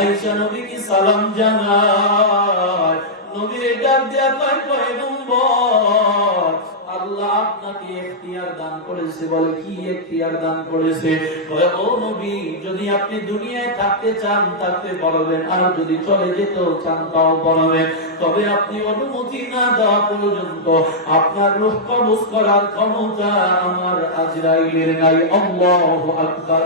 আয়েশা নবীকে সালাম জানায়। নবীর ডাক দেয়া কয় পয়গম্বর, আল্লাহ আপনাকে ইখতিয়ার দান করেছে। বলে কি ইখতিয়ার দান করেছে? বলে ও নবী, যদি আপনি দুনিয়ায় থাকতে চান থাকতে পারবেন, আর যদি চলে যেতে চান তাও পারবেন, তবে আপনি অনুমতি না দেওয়া পর্যন্ত আপনার রূহ কবজ করার ক্ষমতা আমার আজরাইলের নাই। আল্লাহু আকবার।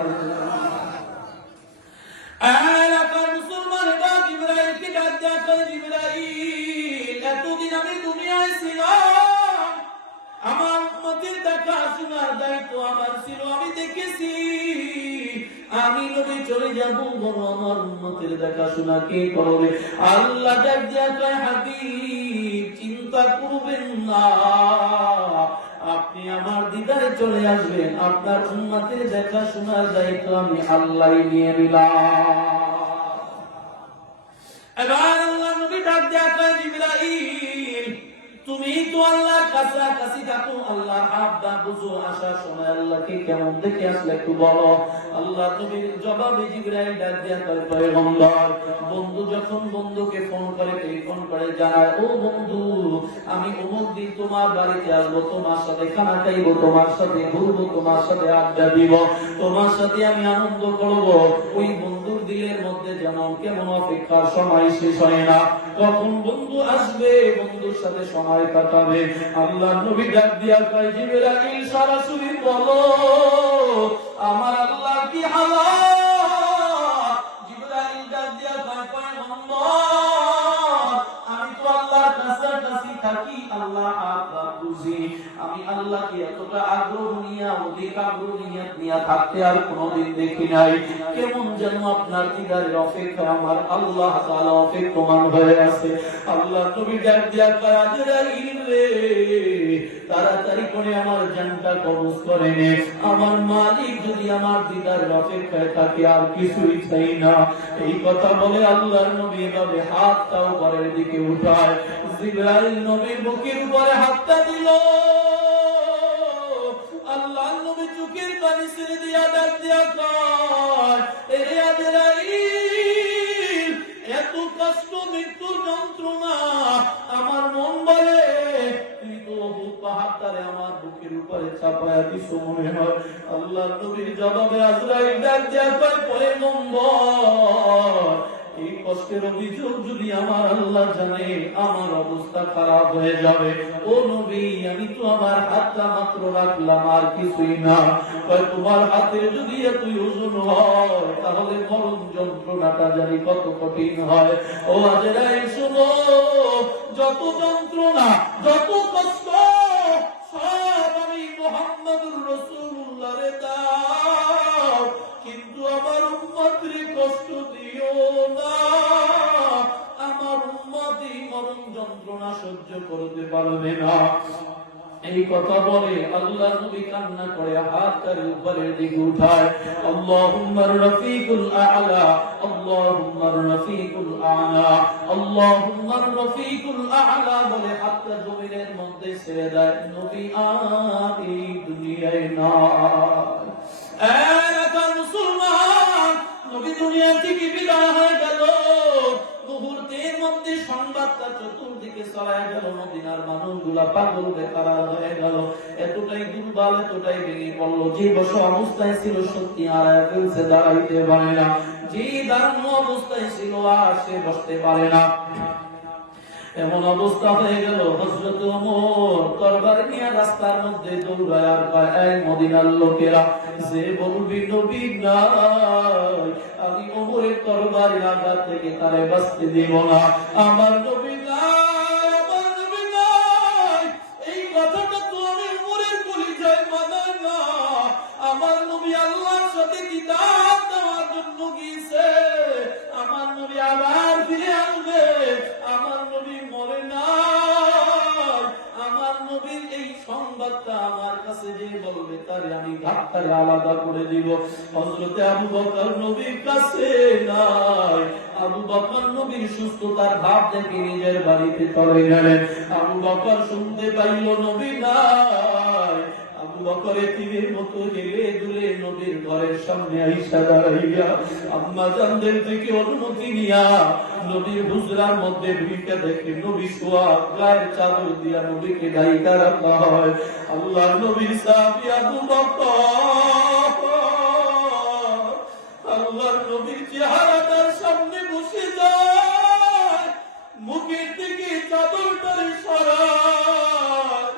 এলাকার মুসলমানেরা জিবরাইলকে ডাক দেয়া কয়, জিবরাইল, এতদিন আমি দুনিয়ায় ছিলাম, আমার উম্মতের দেখাশোনার দায়িত্ব আমার ছিল, আমি দেখেছি আমি নবী চলে যাব, বড় আমার উম্মতের দেখাশোনা কে করবে? আল্লাহ ডাক দেয়া কয়, হাবিব, চিন্তা করবেন না, আপনি আমার দিদারে চলে আসবেন, আপনার উম্মতের দেখাশোনার দায়িত্ব আমি আল্লাহই নিয়ে নিলাম। এবার আল্লাহ নবী ডাক দেয়া কয়, জিবরাইল, তুমি তো আল্লাহর কাছাকাছি থাকো, আল্লাহর হাবদা বুঝো, আসার সময় আল্লাহকে কেমন দেখে আসলে একটু বলো। আল্লাহ নবীর জবাবে জিবরাইল ডাক দেয়া কয়, পয়গম্বর, বন্ধু যখন বন্ধুকে ফোন করে, টেলিফোন করে জানায়, ও বন্ধু, আমি অমুক দিন তোমার বাড়িতে আসবো, তোমার সাথে খানা খাইবো, তোমার সাথে ঘুরবো, তোমার সাথে আড্ডা দিব, তোমার সাথে আমি আনন্দ করব, ওই বন্ধুর দিলের মধ্যে যেমন কেমন অপেক্ষার সময় শেষ হয় না, কখন বন্ধু আসবে, বন্ধুর সাথে সময় কাটাবে। আল্লাহ নবী ডাক দিয়া কয়, জিবরাইল, সরাসরি বলো আমার আল্লাহ কি হালাত? জিবরাইল ডাক দিয়া কয়, পয়গম্বর, আমি তো আল্লাহর কাছাকাছি থাকি, আল্লাহ আল্লাহ বুঝি, আমি আল্লাহকে এতটা আগ্রহ নিয়ে, অধিক আগ্রহ নিয়ে থাকতে আর কোনোদিন দেখি নাই। কেমন যেন আপনার দিদারের অপেক্ষা আমার আল্লাহ তাআলা অপেক্ষমান হয়ে আছে। আল্লাহ নবী ডাক দিয়া কয়, আজরাইল রে, তাড়াতাড়ি করে আমার জানটা কবজ করে নে, আমার মালিক যদি আমার দিদারের অপেক্ষায় থাকে আর কিছুই চাই না। এই কথা বলে আল্লাহর নবী এভাবে হাতটাও উপরের দিকে উঠায়, জিবরাইল নবীর বুকের উপরে হাতটা দিল। আল্লাহ নবী চোখের পানি ছেড়ে দিয়া ডাক দিয়া কয়, এরে আজরাইল, এত কষ্ট, মৃত্যুর যন্ত্রণা, আমার মন বলে তুই তো পাহাড়টারে আমার বুকের উপরে চাপায়া দিছ মনে হয়। আল্লাহ নবীর জবাবে আজরাইল ডাক দিয়া কয়, পয়গম্বর, এই কষ্টের অভিযোগ যদি আমার আল্লাহ জানে, আমার অবস্থা খারাপ হয়ে যাবে। ও নবী, আমি তো আমার হাতটা মাত্র রাখলাম, আর কিছুই না। তোমার হাতে যদি এতই ওজন হয়, তাহলে মরণ যন্ত্রণাটা জানি কত কঠিন হয়। ও আজরাইল শোনো, যত যন্ত্রণা, যত কষ্ট, সব আমি মুহাম্মদুর রাসূলুল্লাহরে দাও, কিন্তু আমার উম্মতরে কষ্ট দিও না। আমার উম্মতই মরণ যন্ত্রণা সহ্য করতে পারবে না। এই কথা বলে আল্লাহ নবী কান্না করে হাতটার উপরের দিকে উঠায়, আল্লাহুম্মার রফিকুল আ'লা, আল্লাহুম্মার রফিকুল আ'লা, আল্লাহুম্মার রফিকুল আ'লা বলে হাতটা জমিনের মধ্যে ছেড়ে দেয়। নবী আর এই দুনিয়ায় নাই। এলাকার মুসলমান, নবী দুনিয়া থেকে বিদায় হয়ে গেল, মুহূর্তের মধ্যে সংবাদটা চতুর্দিকে ছড়ায় গেল, মদিনার মানুষগুলা পাগল বেকারা হয়ে গেল, এতটাই দুর্বল, এতটাই ভেঙে পড়ল, যে বসে অবস্থায় ছিল সত্যি হারায় ফেলছে, দাঁড়াইতে পারে না, যে দাঁড়ানো অবস্থায় ছিল আর সে বসতে পারে না। এমন অবস্থা হয়ে গেল, হযরত ওমর তরবারি নিয়ে রাস্তার মধ্যে দৌড়ায় আর কয়, এই মদিনার লোকেরা, যে বলবি নবী নাই, আমি ওমরের তরবারির আঘাত থেকে তারে বাঁচতে দেব না। আমার নবী নাই, আমার নবী নাই, এই কথাটা তো আমি ওমরের কলিজায় মানায় না। আমার নবী আল্লাহর সাথে কিতাব দেওয়ার জন্য গিয়েছে, আমার নবী আবার ফিরে আসবে, আমার নবী মরে নাই। আমার নবীর এই সংবাদটা আমার কাছে যে বলবে, তারে আমি ঘাটটারে আলাদা করে দিব। হযরতে আবু বকর নবীর কাছে নাই, আবু বকর নবীর সুস্থতার ভাব দেখে নিজের বাড়িতে চলে গেলেন। আবু বকর শুনতে পাইল নবী নাই, আবু বকরের তীরের মতো হেলে দুলে নবীর ঘরের সামনে আইসা দাঁড়াইয়া আম্মা জানদের থেকে অনুমতি নিয়া নবীর হুজরার মধ্যে ঢুকে দেখে নবী শোয়া, গায়ের চাদর দিয়া নবীকে ঢাইকা রাখা হয়। আল্লাহ নবীর সাহাবী আবু বকর আল্লাহর নবীর চেহারাটার সামনে বসে যায়, মুখের দিকে চাদরটারে সরায়।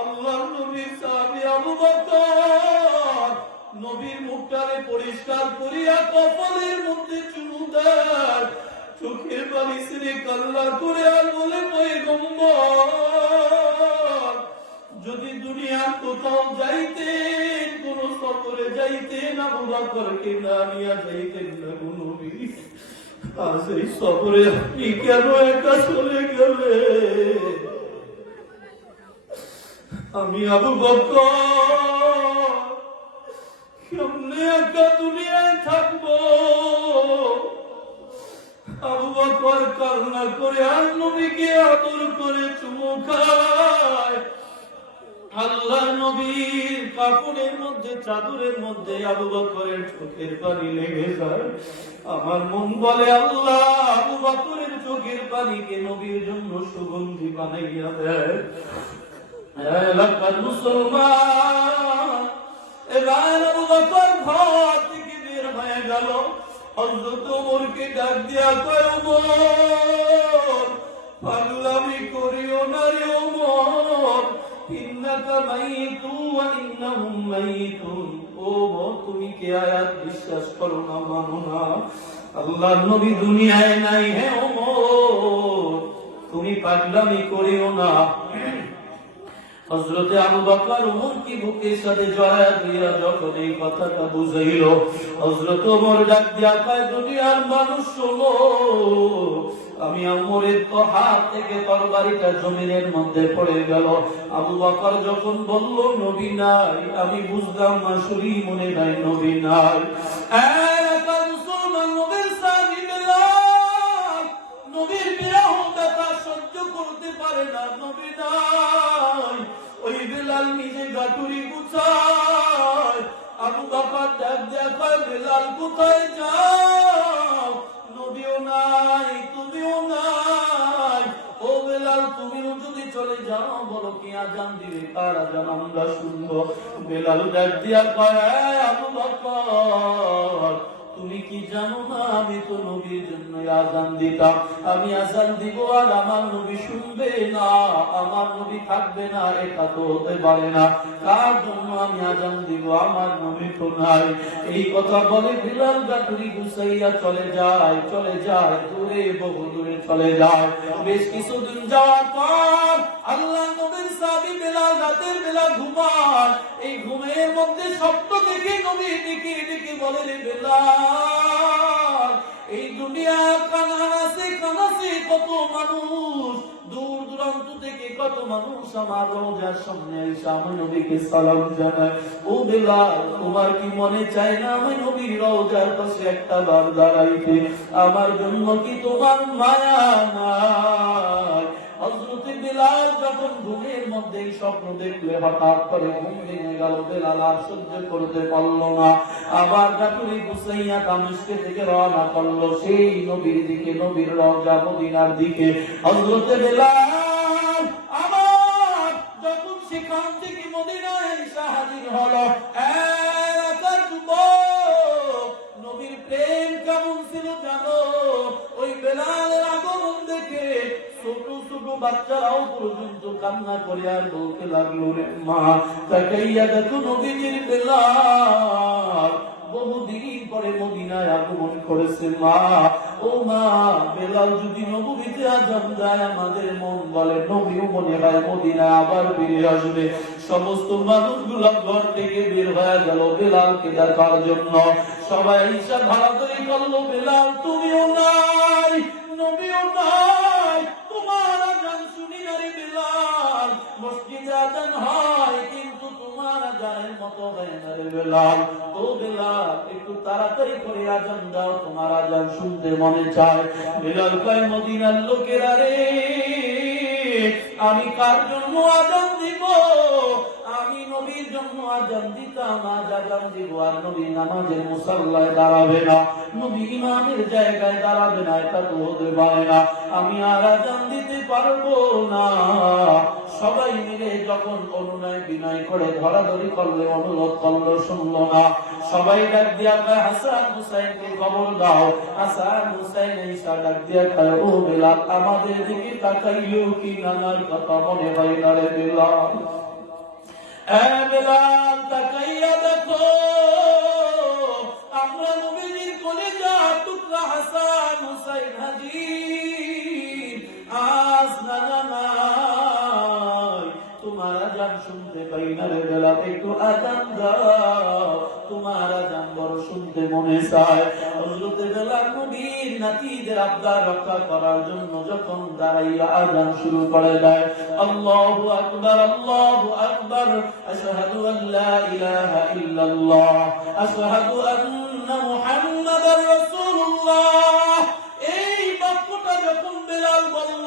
আল্লাহর নবীর সাহাবী আবু বকর নবীর মুখটারে পরিষ্কার করিয়া কপালের মধ্যে চুমু দেয়, চোখের পানি ছেড়ে কান্না করে আর বলে, পয়গম্বর যদি দুনিয়ার কোথাও যাইতেন, কোন সফরে যাইতেন, আবু বকরকে না নিয়া যাইতেন না গো নবী, আজ এই সফরে আপনি কেন একা চলে গেলে? আমি আবু বকর কেমনে একা দুনিয়ায় থাকবো? আবু বকর কান্না করে আর নবীকে আদর করে চুমু খায়। আল্লাহ নবীর কাপড়ের মধ্যে, চাদরের মধ্যে আবু বকরের চোখের পানি লেগে যায়। আমার মন বলে, আল্লাহ আবু বকরের চোখের পানিকে নবীর জন্য সুগন্ধি বানাইয়া দেয়। এলাকার মুসলমান এবার আবু বকর ঘর থেকে বের হয়ে গেল। হযরত ওমরকে ডাক দিয়া কয়, ওমর পাগলামি করিও না রে ওমর, ইন্নাকা মাইতুন ওয়া ইন্নাহুম মাইতুন। ওমর তুমি কি আয়াত বিশ্বাস করো না, মানো না? আল্লাহর নবী দুনিয়ায় নাই, হে ওমর তুমি পাগলামি করিও না। হযরত আবু বকর ওমরকে বুকের সাথে জড়ায়া দিয়া যখন এই কথাটা বুঝাইল, হযরত ওমর ডাক দিয়া কয়, দুনিয়ার মানুষ শোনো, আমি ওমরের তো হাত থেকে তরবারিটা জমিনের মধ্যে পড়ে গেল। আবু বকর যখন বলল নবী নাই, আমি বুঝলাম আসলে মনে নাই নবী নাই। এলাকার মুসলমান নবীর সাহাবী বেলাল নবীর বিরহ ব্যথা সহ্য করতে পারে না, নবী নাই। ওই বেলাল নিজে গাটুরি গুছায়। আবু বকর ডাক দেয়া কয়, বেলাল কোথায় যাও? নবীও নাই, তুমিও নাই। ও বেলাল তুমিও যদি চলে যাও, বলো কি আজান দিবে, কার আজান আমরা শুনবো? বেলাল ডাক দিয়া কয়, আবু বকর তুমি কি জানো না, আমি তো নবীর জন্য আজান দিতাম। আমি আজান দিব আর আমার নবী শুনবে না, আমার নবী থাকবে না, এটা তো হতে পারে না। কার জন্য আমি আজান দিব, আমার নবী তো নাই। এই কথা বলে বিলাল গাটুরি গুছাইয়া চলে যায়, চলে যায় দূরে, বহু দূরে চলে যায়। বেশ কিছুদিন যাওয়ার পর আল্লাহ নবীর সাহাবী বেলাল রাতের বেলা ঘুমায়। এই ঘুমের মধ্যে স্বপ্ন দেখে নবী ডেকে ডেকে বলে, রে বেলাল এই দুনিয়া কানাসে কানাসে কত মানুষ, দূর দূরান্ত থেকে কত মানুষ আমার রওজার সামনে এসে আমার নবীকে সালাম জানায়। ও বেলাল তোমার কি মনে চায় না আমি নবীর রওজার পাশে একটা বার দাঁড়াইতে? আমার জন্য কি তোমার মায়া নাই? হযরত বেলাল যখন ঘুমের মধ্যে স্বপ্ন দেখলে হঠাৎ করে ঘুম ভেঙে গেল। বেলাল আর সহ্য করতে পারল না, আবার গাটুরি গুছাইয়া দামেস্ক থেকে রওনা করলো সেই নবীর দিকে, নবীর রওজা মদিনার দিকে। হযরত বেলাল আবার যখন সেখান থেকে মদিনায় এসে হাজির হলো, এলাকার যুবক নবীর প্রেম কেমন ছিল জানো? ওই বেলালের আগমন দেখে ছোট ছোট বাচ্চারাও পর্যন্ত কান্না করে আর বলতে লাগলো, রে মা তাকাইয়া দেখো নবীজির বেলাল বহুদিন পরে মদিনায় আগমন করেছে। মা ও মা বেলাল যদি নবীতে আজান দেয়, আমাদের মন বলে নবীও মনে হয় মদিনায় আবার ফিরে আসবে। সমস্ত মানুষগুলো ঘর থেকে বের হয়ে গেল বেলালকে দেখার জন্য। সবাই ঈশা ধরাধরি করলো, বেলাল তুমিও নাই, নবীও নাই, তোমার আজান শুনি না রে বেলাল। মসজিদে আজান হয় কিন্তু তোমার আজানের মতো হয় না রে বেলাল। ও বেলাল একটু তাড়াতাড়ি করে আজান দাও, তোমার আজান শুনতে মনে চায়। বেলাল কয়, মদিনার লোকেরা রে, আমি কার জন্য আজান দিব? আমি নবীর নবীর জন্য আজান দিতাম, আজ আজান দিব আর নবী নামাজের মুসাল্লায় দাঁড়াবে না, নবী ইমামের জায়গায় দাঁড়াবে না, এটা তো হতে পারে না। আমি আর আজান দিতে পারবো না। সবাই মিলে যখন অনুনয় বিনয় করে ধরাধরি করলে, অনুরোধ করলো, শুনলো না। সবাই ডাক দিয়া কয়, হাসান হুসাইনকে খবর দাও। হাসান হুসাইন ঈসা ডাক দিয়া কয়, ও বেলাল, আমাদের দিকে তাকাইও কি নানার কথা মনে হয় না রে বেলাল? বেলাল তাকাইয়া দেখো, আমরা নবীর কলিজা টুকরা হাসান হুসাইন হাজির। আজ নানা নাই, তোমার আজান শুনতে পাই না রে বেলাল, একটু আজান দাও, তোমার আজান বড় শুনতে মনে চায়। হযরত বেলাল নবীর নাতিদের আবদার রক্ষা করার জন্য যখন দাঁড়াইয়া আজান শুরু করে দেয়, আল্লাহু আকবার, আল্লাহু আকবার, আশহাদু আন লা ইলাহা ইল্লাল্লাহ, আশহাদু আন্না মুহাম্মাদার রাসূলুল্লাহ, এই বাক্যটা যখন বেলাল বলল,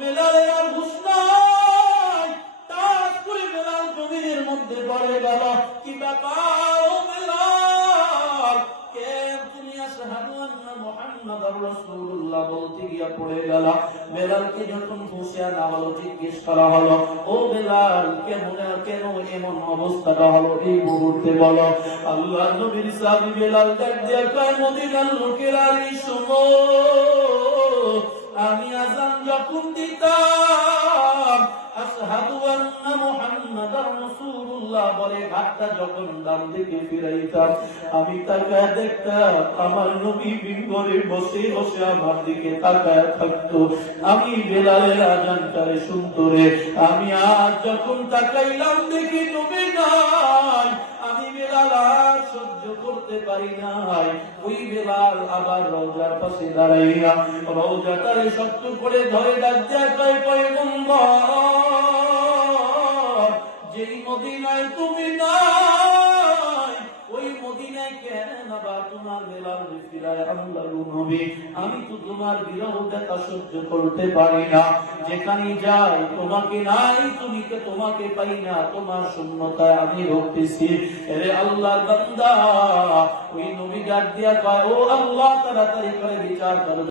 বেলালের আর হুঁশ নাই, তার করে বেলাল জমিনের মধ্যে পড়ে গেল। কি ব্যাপার ও বেলাল, কেন তুমি আশহাদু আন্না মুহাম্মাদার রাসূলুল্লাহ বলতে গিয়া পড়ে গেল? বেলালকে যখন হুঁশিয়া না হলো, জিজ্ঞেস করা হলো, ও বেলাল, কেন এমন অবস্থাটা হলো এই মুহূর্তে বলো। আল্লাহ নবীর সাহাবী বেলাল ডাক দিয়া কয়, মদিনার লোকেরা শোনো, আমি আযান যখন দিতাম, আশহাদু আন্না মুহাম্মাদার রাসূলুল্লাহ বলে ঘাটটা যখন ডান দিকে ফিরাইতাম, আমি তাকায় দেখতাম আমার নবী মিম্বরে বসে বসে আমার দিকে তাকায় থাকতো। আমি বেলালের আযানটারে শুনতো রে। আমি আজ যখন তাকাইলাম দেখি নবী নাই, আমি বেলাল আর সহ্য করতে পারি নাই। ওই বেলাল আবার রওজার পাশে দাঁড়াইয়া রওজাটারে শক্ত করে ধরে ডাক দেয়, কয়, পয়গম্বর, যেই মদিনায় তুমি নাই, ওই মদিনায় কেন আবার তোমার বেলাল ফিরায় আল্লাহর নবী? আমি তো তোমার বিরহ দেখা সহ্য করতে পারি না। যেখানে যাই তোমাকে নাই, তোমাকে পাই না, তোমার শূন্যতায় আমি রক্ষেছি। আরে আল্লাহর বান্দা, ওই নবী ডাক দিয়া কয়, ও আল্লাহ, তাড়াতাড়ি করে বিচার করো।